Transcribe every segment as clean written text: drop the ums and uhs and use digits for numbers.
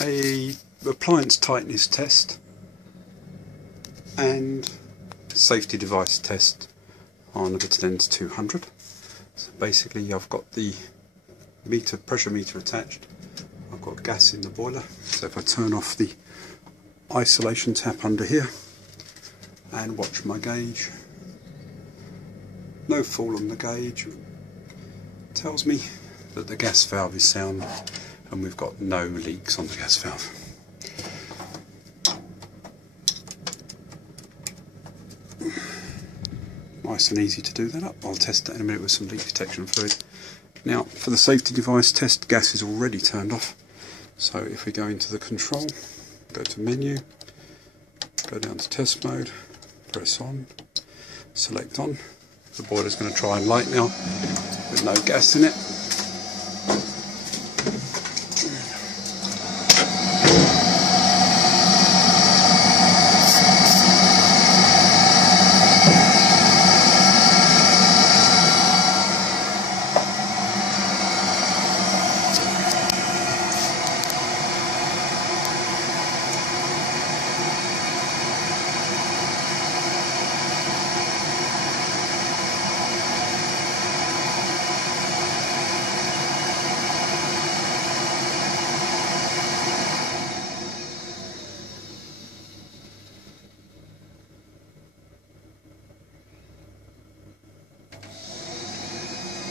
a appliance tightness test and safety device test on a Viessmann 200. So basically I've got the pressure meter attached, I've got gas in the boiler, so if I turn off the isolation tap under here and watch my gauge, no fall on the gauge, tells me that the gas valve is sound and we've got no leaks on the gas valve. Nice and easy to do that up. I'll test that in a minute with some leak detection fluid. Now for the safety device test, gas is already turned off, so if we go into the control, go to menu, go down to test mode, press on, select on. The boiler's going to try and light now with no gas in it.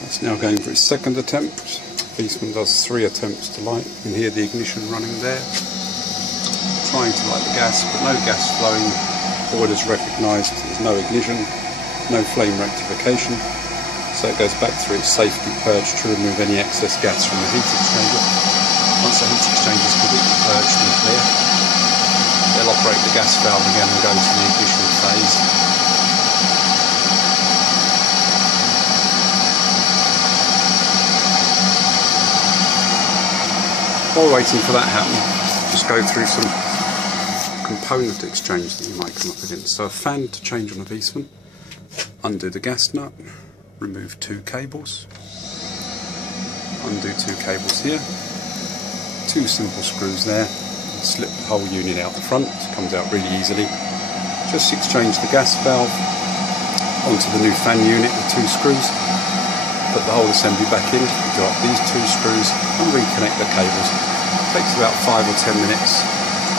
It's now going for its second attempt. Viessmann does 3 attempts to light. You can hear the ignition running there. Trying to light the gas, but no gas flowing. Boiler's recognised there's no ignition, no flame rectification. So it goes back through its safety purge to remove any excess gas from the heat exchanger. Once the heat exchanger is completely purged and clear, they'll operate the gas valve again and go to the ignition phase. While waiting for that to happen, just go through some component exchange that you might come up against. So a fan to change on a Viessmann, undo the gas nut, remove 2 cables, undo 2 cables here, 2 simple screws there, and slip the whole unit out the front. It comes out really easily. Just exchange the gas valve onto the new fan unit with 2 screws, put the whole assembly back in, do up these 2 screws and reconnect the cables. It takes about 5 or 10 minutes,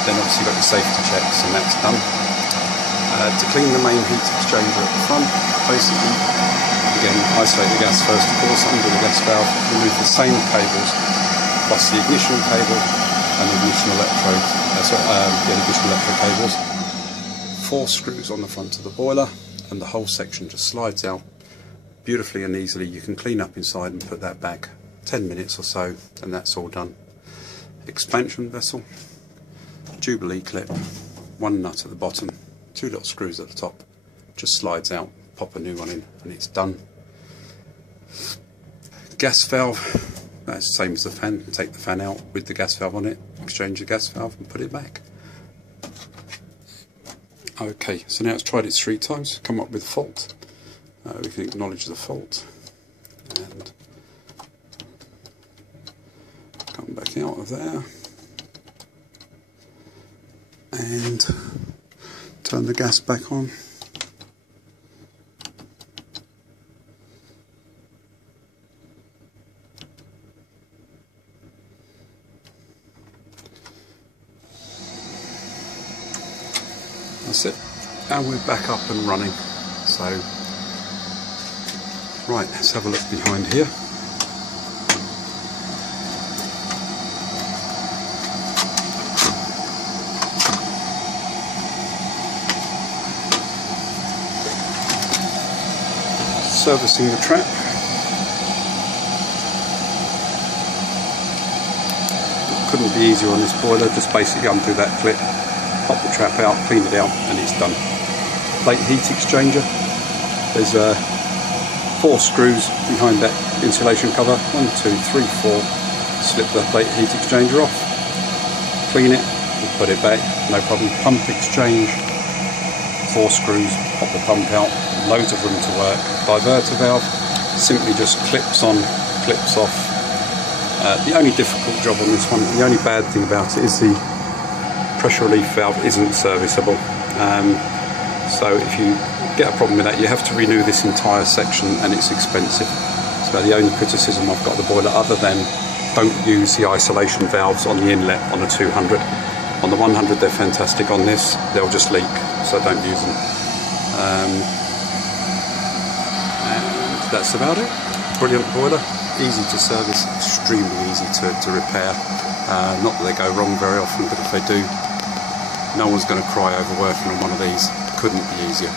then obviously you've got your safety checks and that's done. To clean the main heat exchanger at the front, basically, again, isolate the gas first of course, undo the gas valve, remove the same cables, plus the ignition cable and the ignition electrode, the ignition electrode cables. 4 screws on the front of the boiler and the whole section just slides out beautifully and easily. You can clean up inside and put that back 10 minutes or so and that's all done. Expansion vessel, Jubilee clip, 1 nut at the bottom, 2 little screws at the top, just slides out, pop a new one in and it's done. Gas valve, that's the same as the fan. Take the fan out with the gas valve on it, exchange the gas valve and put it back. Okay, so now it's tried it 3 times, come up with fault. We can acknowledge the fault and come back out of there and turn the gas back on. That's it, and we're back up and running. So right, let's have a look behind here. Servicing the trap. Couldn't be easier on this boiler, just basically undo that clip, pop the trap out, clean it out and it's done. Plate heat exchanger. There's 4 screws behind that insulation cover. 1, 2, 3, 4. Slip the plate heat exchanger off, clean it, and put it back, no problem. Pump exchange, 4 screws, pop the pump out, loads of room to work. Diverter valve, simply just clips on, clips off, The only difficult job on this one, the only bad thing about it is the pressure relief valve isn't serviceable. So if you get a problem with that, you have to renew this entire section, and it's expensive. So the only criticism I've got of the boiler, other than don't use the isolation valves on the inlet on a 200. On the 100 they're fantastic. On this they'll just leak, so don't use them. And that's about it. Brilliant boiler, easy to service, extremely easy to repair. Not that they go wrong very often, but if they do, no one's going to cry over working on one of these. Couldn't be easier.